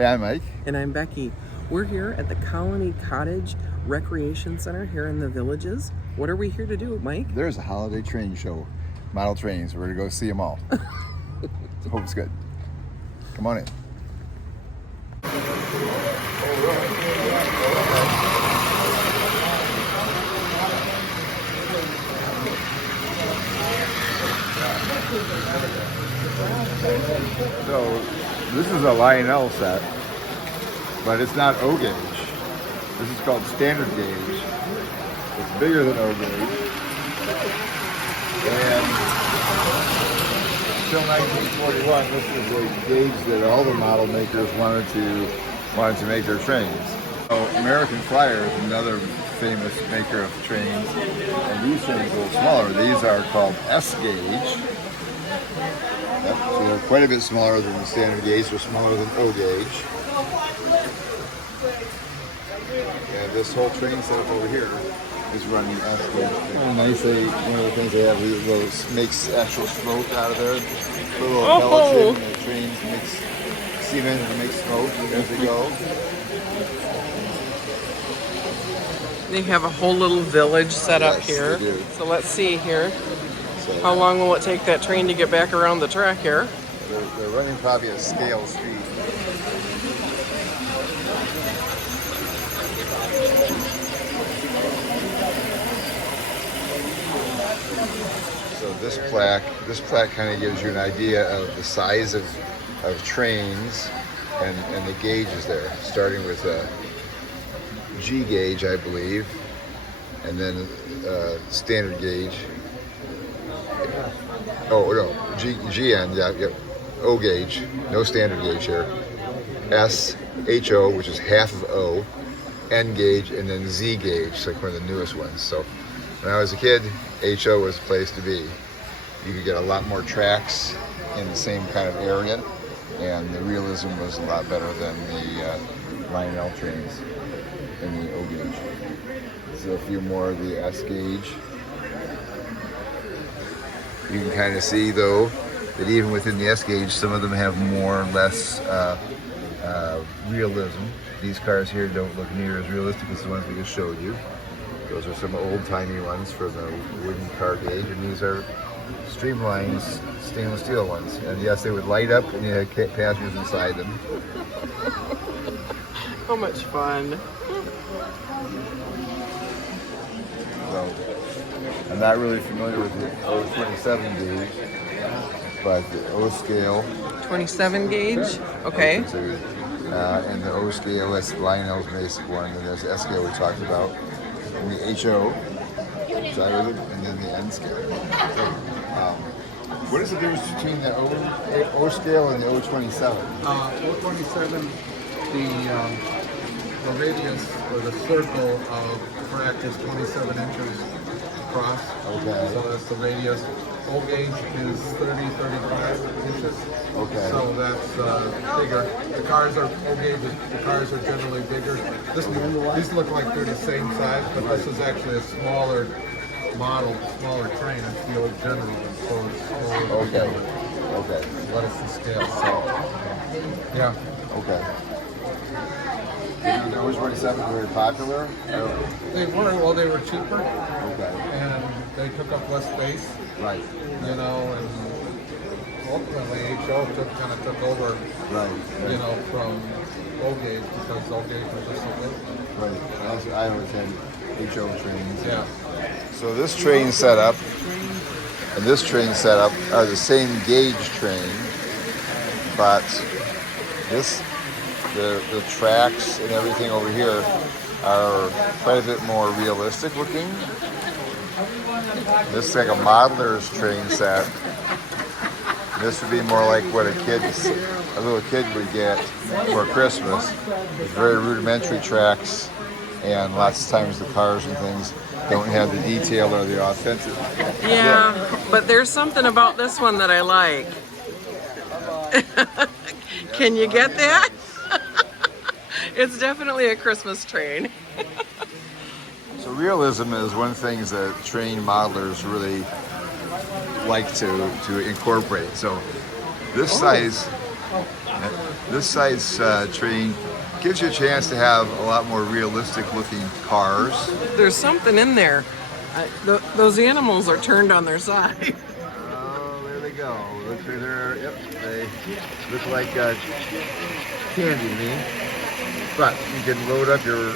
Hey, I'm Mike. And I'm Becky. We're here at the Colony Cottage Recreation Center here in the Villages. What are we here to do, Mike? There's a holiday train show, model trains. We're going to go see them all. Hope it's good. Come on in. So, this is a Lionel set, but it's not O gauge. This is called standard gauge. It's bigger than O gauge. And until 1941, this is a gauge that all the model makers wanted to make their trains. So American Flyer is another famous maker of trains, and these trains are a little smaller. These are called S gauge. Yep, so they're quite a bit smaller than the standard gauge. They're smaller than O gauge. And this whole train setup over here is running S gauge. Nice. One of the things they have makes actual smoke out of there. Put a little pellets in, and the trains mix cement and make smoke as they go. They have a whole little village set up here. They do. So let's see here. How long will it take that train to get back around the track here? They're running probably at scale speed. So this plaque kind of gives you an idea of the size of trains and the gauges there, starting with a G gauge, I believe, and then standard gauge. Oh no, GN, yeah, O gauge, no standard gauge here. S, HO, which is half of O, N gauge, and then Z gauge, like one of the newest ones. So when I was a kid, HO was the place to be. You could get a lot more tracks in the same kind of area, and the Realism was a lot better than the Lionel trains in the O gauge. So a few more of the S gauge. You can kind of see, though, that even within the S gauge, some of them have more or less realism. These cars here don't look near as realistic as the ones we just showed you. Those are some old-timey ones for the wooden car gauge, and these are streamlined stainless steel ones. And yes, they would light up, and you had passengers inside them. How much fun. So, I'm not really familiar with the O27 gauge, but the O scale. 27 gauge? Okay. And the O scale, that's Lionel's basic one, and there's the S scale we talked about, and the HO side of it, and then the N scale. What is the difference between the O scale and the O27? O27, the radius or the circle of track is 27 inches across. Okay. So that's the radius. O gauge is 35 inches. Okay. So that's bigger. The cars are O gauge. The cars are generally bigger. These look like they're the same size, but this is actually a smaller model, smaller train. It's the old general one, so it's smaller. Okay. Okay. What is the scale? So yeah. Okay. The O27 were very popular? They were cheaper. Okay. And they took up less space. Right. You know, and ultimately HO kind of took over. Right. You know, from O gauge because O gauge was just so big. Right. I always had HO trains. Yeah. So this train setup and this train setup are the same gauge train, but the tracks and everything over here are quite a bit more realistic looking. This is like a modeler's train set. This would be more like what a little kid would get for Christmas. With very rudimentary tracks, and lots of times the cars and things don't have the detail or the authentic. Yeah, but there's something about this one that I like. Can you get that? It's definitely a Christmas train. So realism is one of the things that train modelers really like to incorporate. So this size This size train gives you a chance to have a lot more realistic looking cars. There's something in there. Those animals are turned on their side. Oh, there they go. Look, yep, they look like candy to me. But you can load up your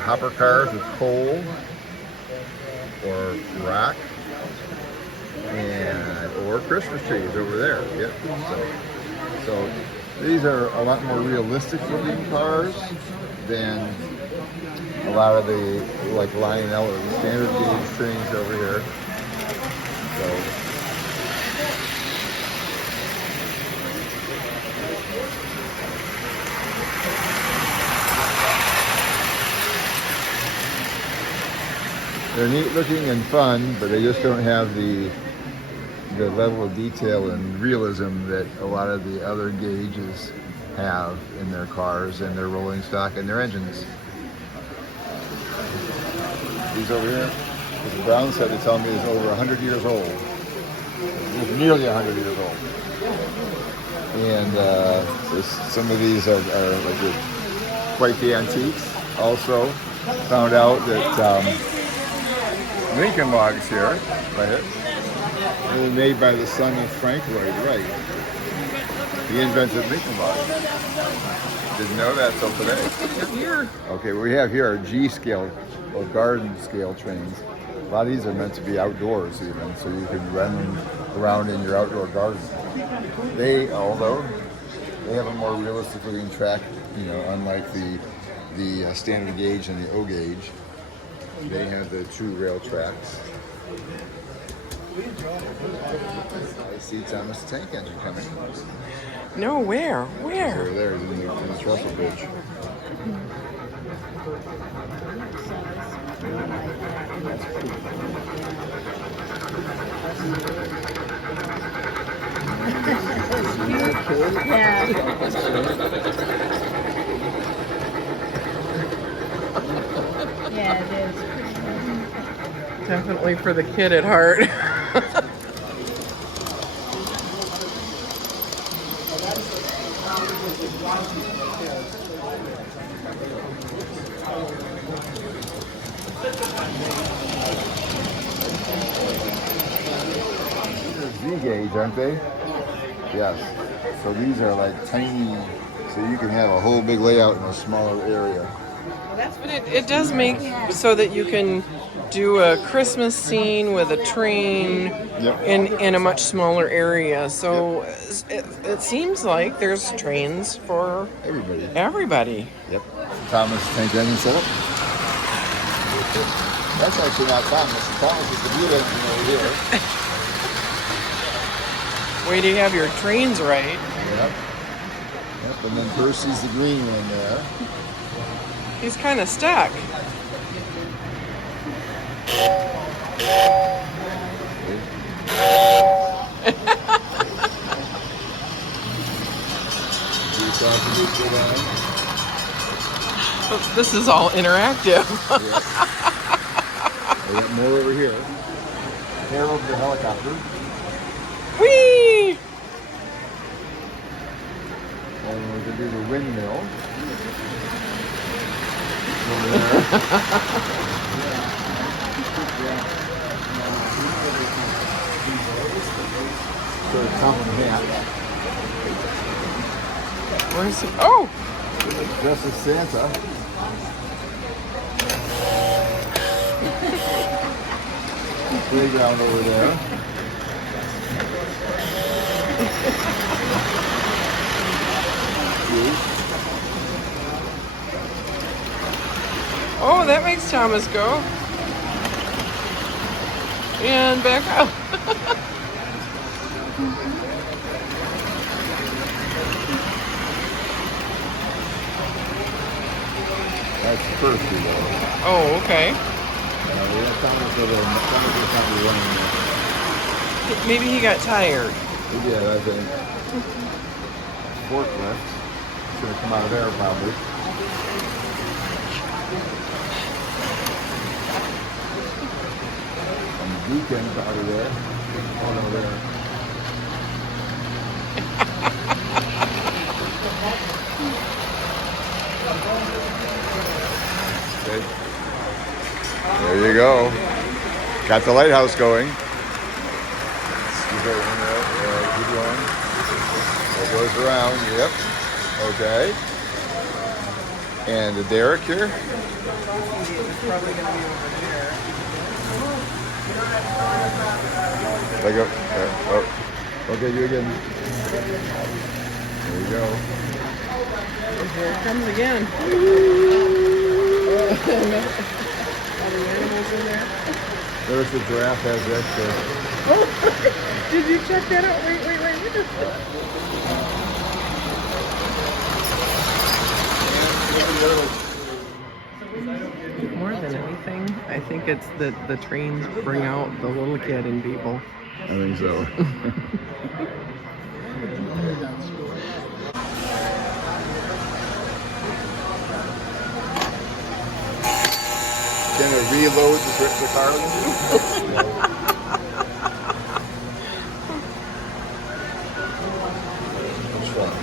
hopper cars with coal or rock or Christmas trees over there. Yep. So these are a lot more realistic looking cars than a lot of the lying out with the standard gauge trains over here. So they're neat looking and fun, but they just don't have the level of detail and realism that a lot of the other gauges have in their cars and their rolling stock and their engines. These over here, the brown set they tell me is over 100 years old. It's nearly 100 years old. And some of these are quite the antiques. Also found out that Lincoln logs here, right, were made by the son of Frank Lloyd Wright. He invented Lincoln logs. Didn't know that till today. Here. Okay, what we have here are G scale or garden scale trains. A lot of these are meant to be outdoors even, so you can run them around in your outdoor garden. Although they have a more realistic looking track, unlike the standard gauge and the O gauge. They have the true rail tracks. I see Thomas the Tank Engine coming. No, where? Over there, in the trestle bridge. Yeah, it is. Definitely for the kid at heart. Z-gauge, aren't they? Yes. So these are tiny, so you can have a whole big layout in a smaller area. But it does make so that you can do a Christmas scene with a train in a much smaller area. So it seems like there's trains for everybody. Yep. Thomas Tank Engine setup. That's actually not Thomas. Thomas is the blue engine over here. Way to have your trains right. Yep. And then Percy's the green one there. He's kind of stuck. So this is all interactive. We got more over here. Harold the helicopter. Whee! And we're going to do the windmill. Over there. So it's common hat. Where's it? Oh! Dressed as Santa. Playground over there. Oh, that makes Thomas go. And back out. That's Percy though. Oh, okay. We have Thomas running there. Maybe he got tired. Yeah, I think. Forklift. It's going to come out of there probably. And the Deacon out of there. Oh no, there. Okay. There you go. Got the lighthouse going. Keep going. It goes around. Yep. Okay. And the derrick here. It's probably going to be over there. Like oh. Okay, you again. There you go. And here it comes again. All the animals in there. Notice the giraffe has extra. Oh, did you check that out? Wait. More than anything, I think it's that the trains bring out the little kid in people. I think so. Can it reload the car? Which one?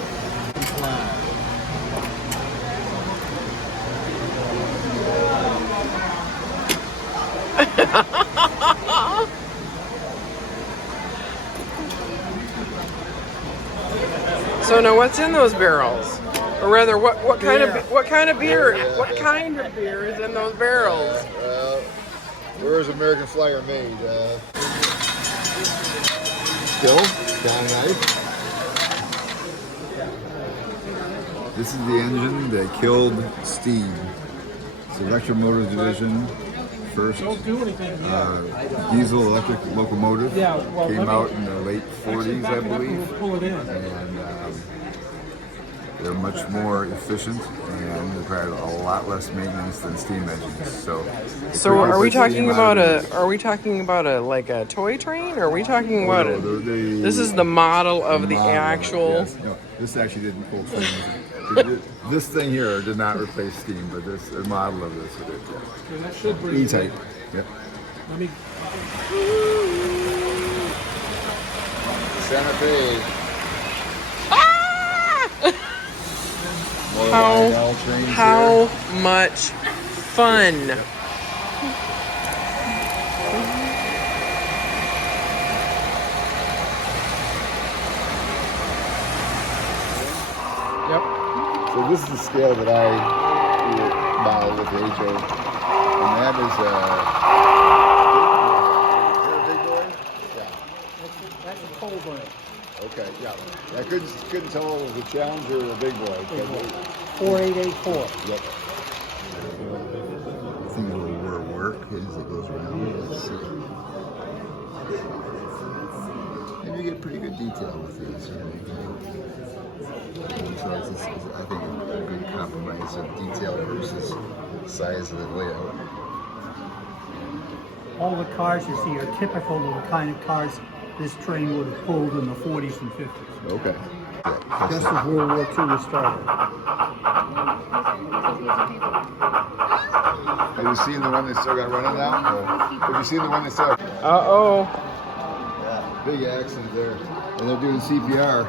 So now, what's in those barrels? Or rather, what kind of beer? What kind of beer is in those barrels? Where is American Flyer made? Still, down nice. This is the engine that killed steam. It's the Electric Motors Division. First diesel electric locomotive. Came out in the late 40s, I believe. And they're much more efficient and require a lot less maintenance than steam engines. So are we talking about a like a toy train, or are we talking about this is the model of the actual? Yes. No, this actually didn't pull steam. This thing here did not replace steam, but this the model of this did. Yeah. That should bring E-type. Yep. Let me. Santa Fe. How much fun! Yep. So this is the scale that I modeled with the HO, and that is a big boy. Yeah. That's a cold boy. Okay. Yeah. I couldn't tell if it was a Challenger or a big boy. 4884. Yep. I think it'll work as it goes around. Let's see. And you get pretty good detail with these. So I think a good compromise of detail versus size of the layout. All the cars you see are typical of the kind of cars this train would have pulled in the 40s and 50s. Okay. Just as World War II was started. Have you seen the one they still got running now? Have you seen the one they still? Uh-oh. Yeah, big accident there, and they're doing CPR.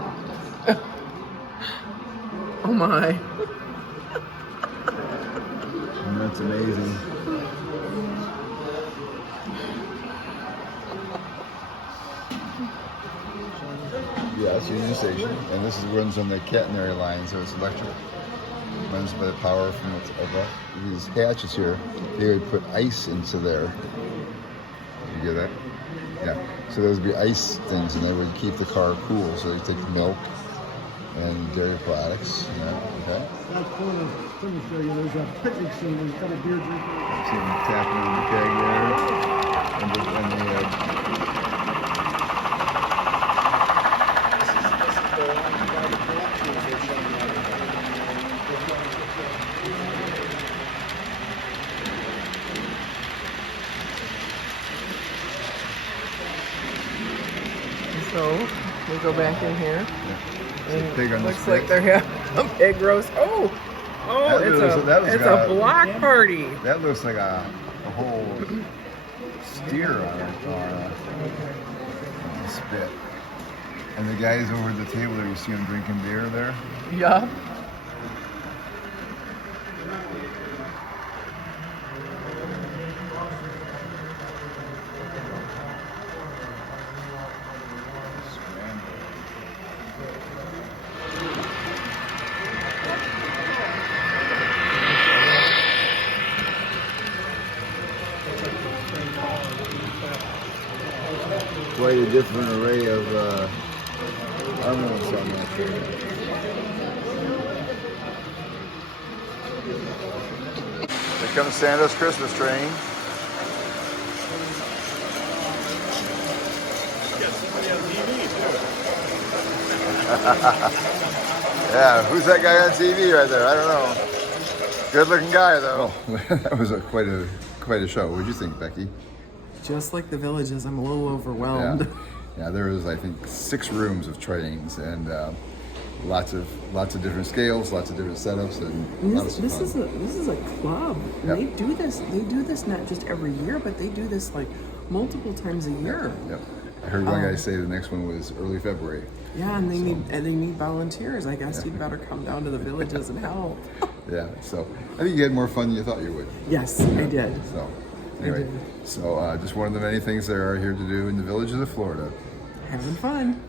Oh my. And that's amazing. Yeah, it's a Union Station, and this runs on the catenary line, so it's electric. Runs by the power from these hatches here. They would put ice into there. You get that? Yeah. So those would be ice things, and they would keep the car cool. So they take milk and dairy products. You know, okay. That corner, let me show you. There's a picnic scene where you've got a beer drinker. See them tapping on the keg there, and the So we go back in here. And pig on the looks spit. like they're having a pig roast. Oh, it's a block party. That looks like a whole steer on a spit. And the guys over at the table there, you see them drinking beer there? Yeah. Quite a different array of armaments on that train. Here comes Santa's Christmas train. Yeah, who's that guy on TV right there? I don't know. Good looking guy though. Oh, that was quite a show. What did you think, Becky? Just like the villages, I'm a little overwhelmed. Yeah, there was, I think, 6 rooms of trains and lots of different scales, lots of different setups, and This is a club. And Yep. They do this not just every year, but they do this like multiple times a year. Yep. I heard one guy say the next one was early February. Yeah, and they need volunteers. I guess you'd better come down to the villages and help. Yeah, so I think you had more fun than you thought you would. Yes, I did. So anyway, so just one of the many things there are here to do in the villages of Florida. Having fun.